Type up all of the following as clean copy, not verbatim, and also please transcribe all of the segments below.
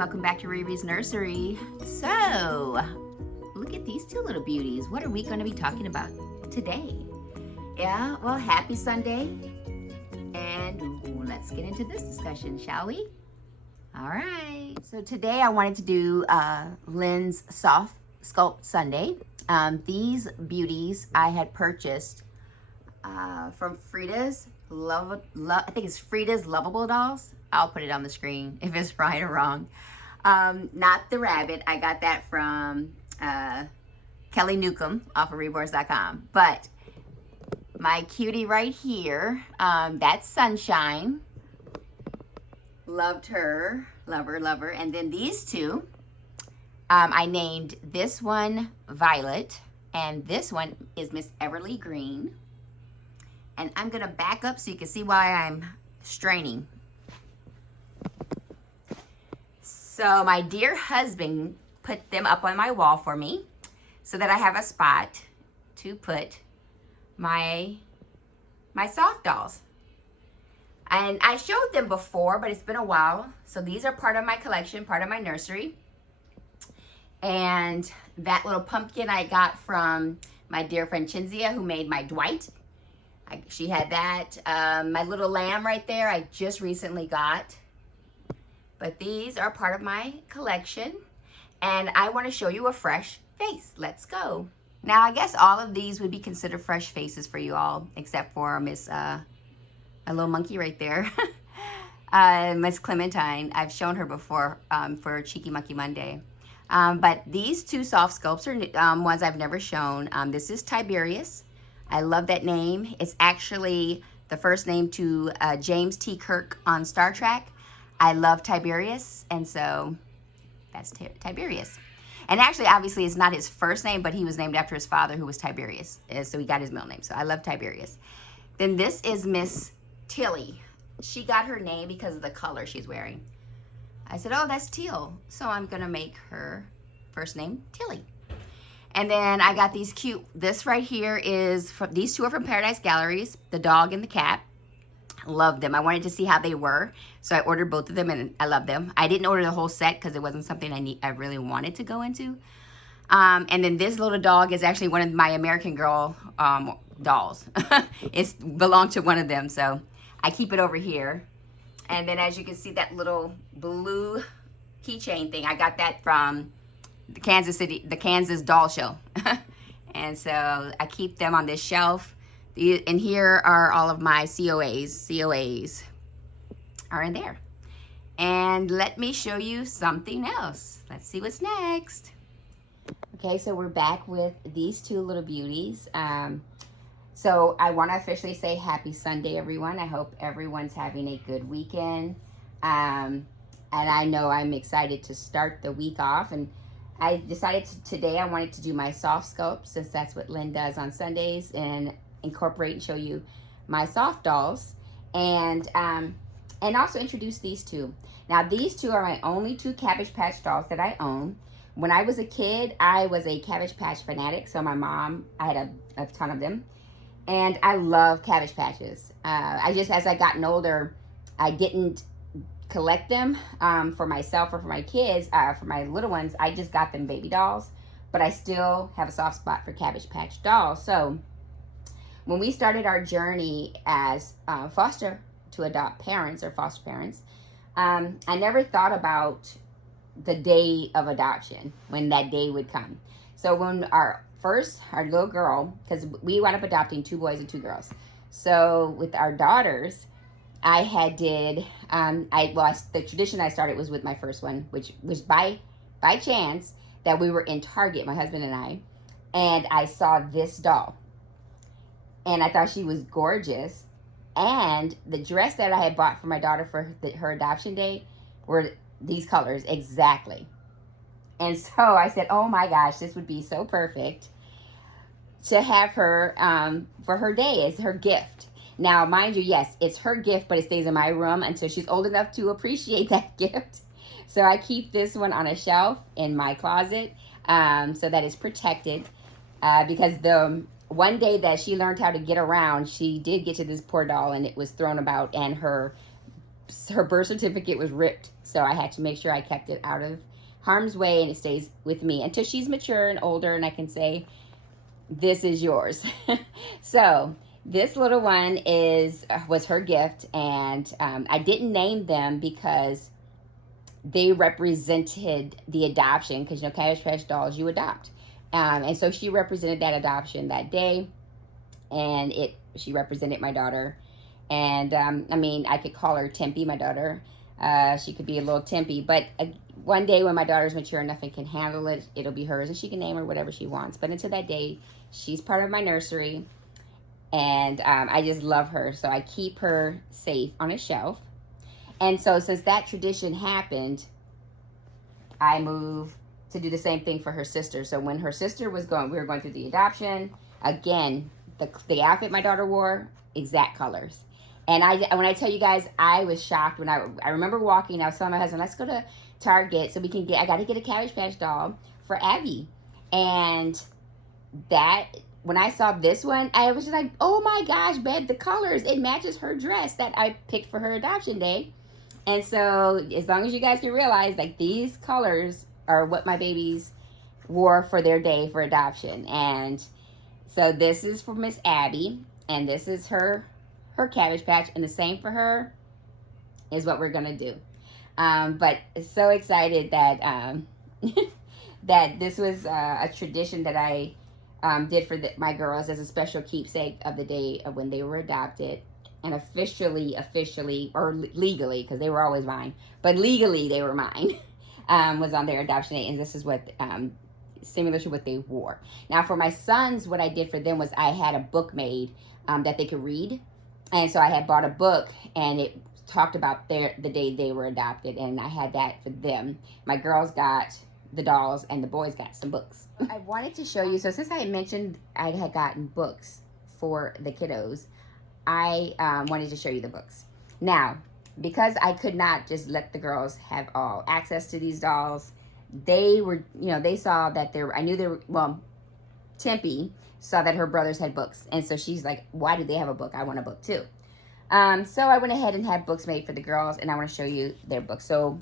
welcome back to Riri's Nursery. So, look at these two little beauties. What are we going to be talking about today? Yeah, well, happy Sunday. And let's get into this discussion, shall we? All right. So today I wanted to do Lynn's Soft Sculpt Sunday. These beauties I had purchased from Frida's I think it's Frida's Lovable Dolls. I'll put it on the screen if it's right or wrong. Not the rabbit. I got that from Kelly Newcomb off of Reborns.com. But my cutie right here, that's Sunshine. Loved her. Love her. And then these two, I named this one Violet. And this one is Miss Everly Green. And I'm going to back up so you can see why I'm straining. So my dear husband put them up on my wall for me so that I have a spot to put my soft dolls. And I showed them before, but it's been a while. So these are part of my collection, part of my nursery. And that little pumpkin I got from my dear friend Chinzia, who made my Dwight. She had that. My little lamb right there, I just recently got. But these are part of my collection. And I want to show you a fresh face. Let's go. Now, I guess all of these would be considered fresh faces for you all, except for Miss, a little monkey right there. Miss Clementine. I've shown her before for Cheeky Monkey Monday. But these two soft sculpts are ones I've never shown. This is Tiberius. I love that name. It's actually the first name to James T. Kirk on Star Trek. I love Tiberius, and so that's Tiberius. And actually, obviously, it's not his first name, but he was named after his father, who was Tiberius. So he got his middle name. So I love Tiberius. Then this is Miss Tilly. She got her name because of the color she's wearing. I said, oh, that's teal. So I'm going to make her first name Tilly. And then I got these cute, this right here is, these two are from Paradise Galleries, the dog and the cat. Love them. I wanted to see how they were. So I ordered both of them and I love them. I didn't order the whole set because it wasn't something I really wanted to go into. And then this little dog is actually one of my American Girl dolls. It belonged to one of them. So I keep it over here. And then as you can see, that little blue keychain thing, I got that from the Kansas Doll Show. And so I keep them on this shelf. And here are all of my COAs. COAs are in there. And let me show you something else. Let's see what's next. Okay, so we're back with these two little beauties. So I want to officially say happy Sunday, everyone. I hope everyone's having a good weekend. And I know I'm excited to start the week off. And I decided today I wanted to do my soft sculpt, since that's what Lynn does on Sundays, and incorporate and show you my soft dolls, and also introduce these two. Now, these two are my only two Cabbage Patch dolls that I own. When I was a kid, I was a Cabbage Patch fanatic. So my mom, I had a ton of them, and I love Cabbage Patches. As I gotten older, I didn't collect them for myself or for my kids. For my little ones, I just got them baby dolls, but I still have a soft spot for Cabbage Patch dolls. So when we started our journey as foster to adopt parents or foster parents, I never thought about the day of adoption, when that day would come. So when our little girl, because we wound up adopting 2 boys and 2 girls. So with our daughters, I had the tradition I started was with my first one, which was by chance that we were in Target, my husband and I saw this doll. And I thought she was gorgeous. And the dress that I had bought for my daughter for her adoption day were these colors exactly. And so I said, oh my gosh, this would be so perfect to have her for her day as her gift. Now, mind you, yes, it's her gift, but it stays in my room until she's old enough to appreciate that gift. So I keep this one on a shelf in my closet so that it's protected because the one day that she learned how to get around, she did get to this poor doll and it was thrown about, and her her birth certificate was ripped. So I had to make sure I kept it out of harm's way and it stays with me until she's mature and older and I can say, this is yours. So this little one was her gift, and I didn't name them because they represented the adoption, because Cabbage Patch dolls you adopt. And so she represented that adoption that day, and she represented my daughter. And I mean, I could call her Tempy, my daughter. She could be a little Tempy, but one day when my daughter's mature enough and can handle it, it'll be hers, and she can name her whatever she wants. But until that day, she's part of my nursery, and I just love her. So I keep her safe on a shelf. And so since that tradition happened, I moved to do the same thing for her sister. So when her sister we were going through the adoption, again, the outfit my daughter wore, exact colors. And when I tell you guys, I was shocked when I remember walking. I was telling my husband, let's go to Target so I got to get a Cabbage Patch doll for Abby. And when I saw this one, I was just like, oh my gosh, babe, the colors, it matches her dress that I picked for her adoption day. And so as long as you guys can realize, like, these colors are what my babies wore for their day for adoption. And so this is for Miss Abby, and this is her Cabbage Patch, and the same for her is what we're gonna do. But so excited that that this was a tradition that I did for my girls as a special keepsake of the day of when they were adopted, and officially, or legally, because they were always mine, but legally they were mine, was on their adoption day, and this is what similar to what they wore. Now for my sons, what I did for them was I had a book made that they could read. And so I had bought a book, and it talked about the day they were adopted, and I had that for them. My girls got the dolls, and the boys got some books. I wanted to show you, so since I had mentioned I had gotten books for the kiddos, I wanted to show you the books. Now, because I could not just let the girls have all access to these dolls, they were, they saw that Tempy saw that her brothers had books, and so she's like, why do they have a book? I want a book too. So I went ahead and had books made for the girls, and I want to show you their books. So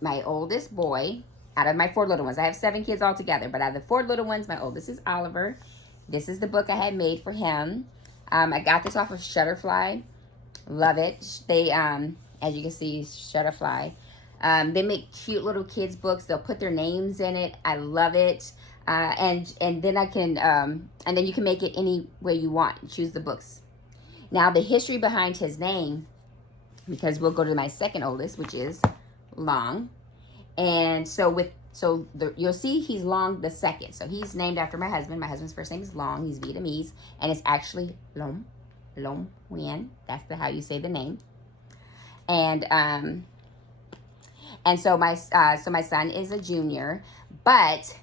my oldest boy, out of my 4 little ones, I have 7 kids all together, but out of the 4 little ones, my oldest is Oliver. This is the book I had made for him. I got this off of Shutterfly. Love it. They, as you can see, Shutterfly. They make cute little kids books. They'll put their names in it. I love it. And then and then you can make it any way you want. Choose the books. Now the history behind his name, because we'll go to my second oldest, which is Long, and you'll see he's Long the second. So he's named after my husband. My husband's first name is Long. He's Vietnamese, and it's actually Lom Nguyen. That's how you say the name. And so my son is a junior, but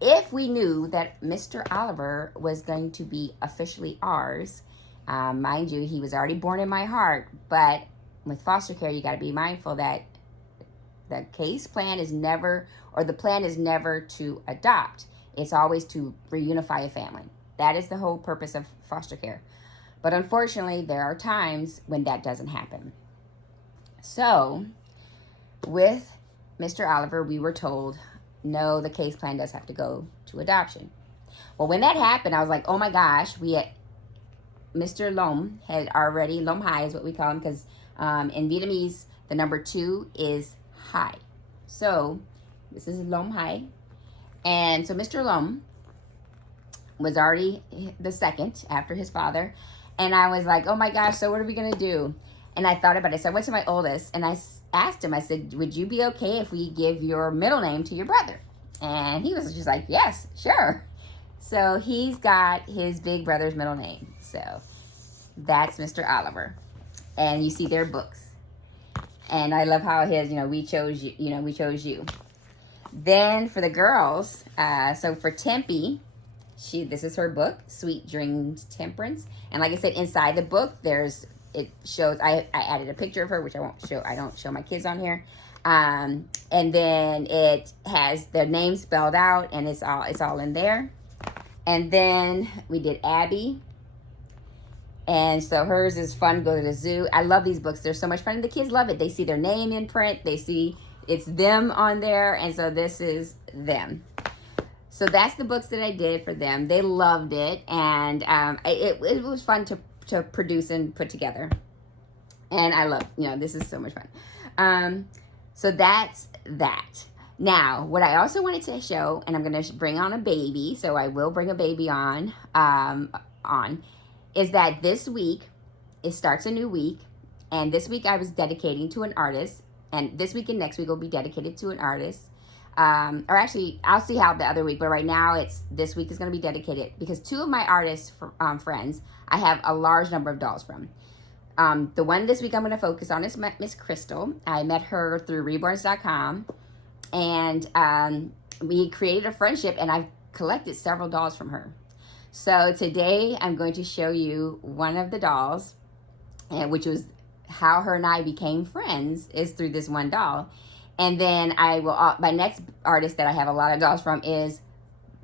if we knew that Mr. Oliver was going to be officially ours, mind you, he was already born in my heart, but with foster care, you got to be mindful that the plan is never to adopt. It's always to reunify a family. That is the whole purpose of foster care. But unfortunately, there are times when that doesn't happen. So with Mr. Oliver, we were told, no, the case plan does have to go to adoption. Well, when that happened, I was like, oh my gosh, Mr. Lom had already, Lom Hai is what we call him, because in Vietnamese, the number 2 is Hai. So this is Lom Hai. And so Mr. Lom was already the second after his father. And I was like, oh my gosh, so what are we going to do? And I thought about it. So I went to my oldest and I asked him, I said, would you be okay if we give your middle name to your brother? And he was just like, yes, sure. So he's got his big brother's middle name. So that's Mr. Oliver. And you see their books. And I love how his, we chose you. Then for the girls, so for Tempy, this is her book, Sweet Dreams Temperance. And like I said, inside the book, it shows, I added a picture of her, which I don't show my kids on here. And then it has their name spelled out, and it's all in there. And then we did Abby. And so hers is fun, go to the zoo. I love these books. They're so much fun. And the kids love it. They see their name in print. They see it's them on there. And so this is them. So that's the books that I did for them. They loved it. And it was fun to produce and put together. And I love, this is so much fun. So that's that. Now, what I also wanted to show, and I'm going to bring on a baby. So I will bring a baby on, is that this week, it starts a new week, and this week I was dedicating to an artist, and this week and next week will be dedicated to an artist, or actually, I'll see how the other week, but right now, this week is going to be dedicated, because two of my artist friends, I have a large number of dolls from. The one this week I'm going to focus on is Miss Crystal. I met her through Reborns.com, and we created a friendship, and I've collected several dolls from her. So today I'm going to show you one of the dolls, which was how her and I became friends, is through this one doll. And then my next artist that I have a lot of dolls from is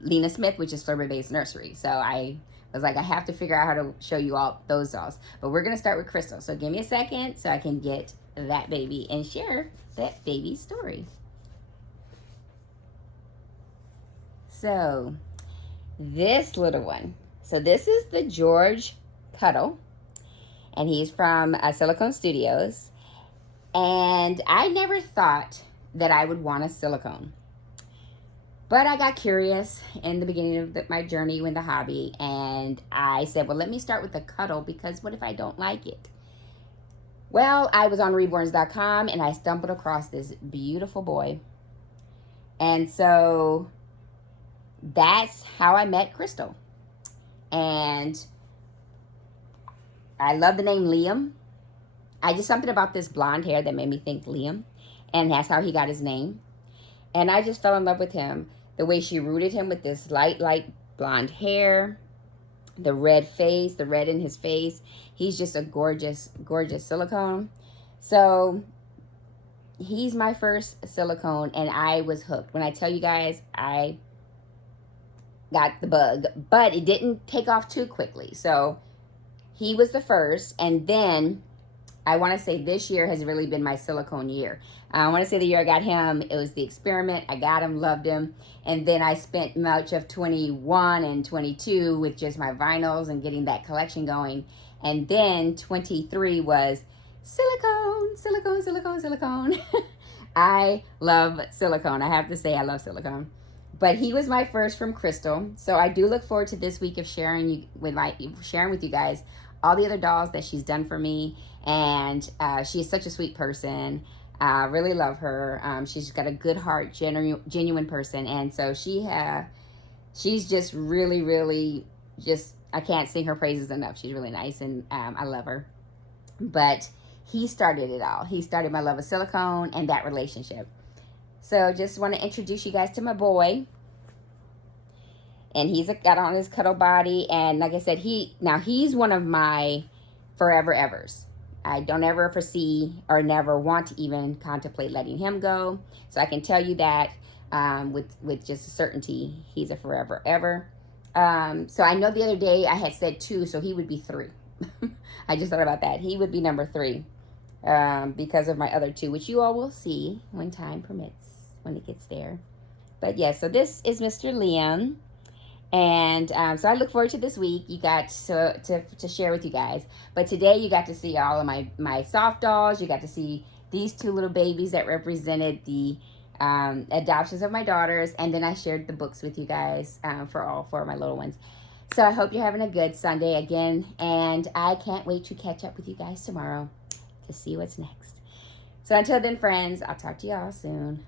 Lena Smith, which is Flurby Bass Nursery. So I was like, I have to figure out how to show you all those dolls. But we're going to start with Crystal. So give me a second so I can get that baby and share that baby's story. So this little one. So this is the George Cuddle, and he's from Silicone Studios. And I never thought that I would want a silicone, but I got curious in the beginning of my journey with the hobby, and I said, well, let me start with the Cuddle, because what if I don't like it? Well, I was on Reborns.com, and I stumbled across this beautiful boy, and so that's how I met Crystal. And I love the name Liam. Something about this blonde hair that made me think Liam, and that's how he got his name. And I just fell in love with him. The way she rooted him with this light blonde hair, the red face, the red in his face. He's just a gorgeous, gorgeous silicone. So he's my first silicone, and I was hooked. When I tell you guys, I got the bug, but it didn't take off too quickly. So he was the first, and then I want to say this year has really been my silicone year. I want to say the year I got him, it was the experiment. I got him, loved him, and then I spent much of 21 and 22 with just my vinyls and getting that collection going, and then 23 was silicone, silicone, silicone, silicone. I love silicone. I have to say I love silicone. But he was my first from Crystal. So I do look forward to this week of sharing with you guys all the other dolls that she's done for me. And she's such a sweet person. I really love her. She's got a good heart, genuine person. And so she's just really, really I can't sing her praises enough. She's really nice, and I love her. But he started it all. He started my love of silicone and that relationship. So just want to introduce you guys to my boy. And he's got on his Cuddle body. And like I said, he's one of my forever evers. I don't ever foresee or never want to even contemplate letting him go. So I can tell you that with just certainty, he's a forever ever. So I know the other day I had said 2, so he would be 3. I just thought about that. He would be number 3 because of my other 2, which you all will see when time permits, when it gets there. But yeah, so this is Mr. Liam. And so I look forward to this week. You got to share with you guys. But today you got to see all of my soft dolls. You got to see these 2 little babies that represented the adoptions of my daughters. And then I shared the books with you guys for all 4 of my little ones. So I hope you're having a good Sunday again. And I can't wait to catch up with you guys tomorrow to see what's next. So until then, friends, I'll talk to you all soon.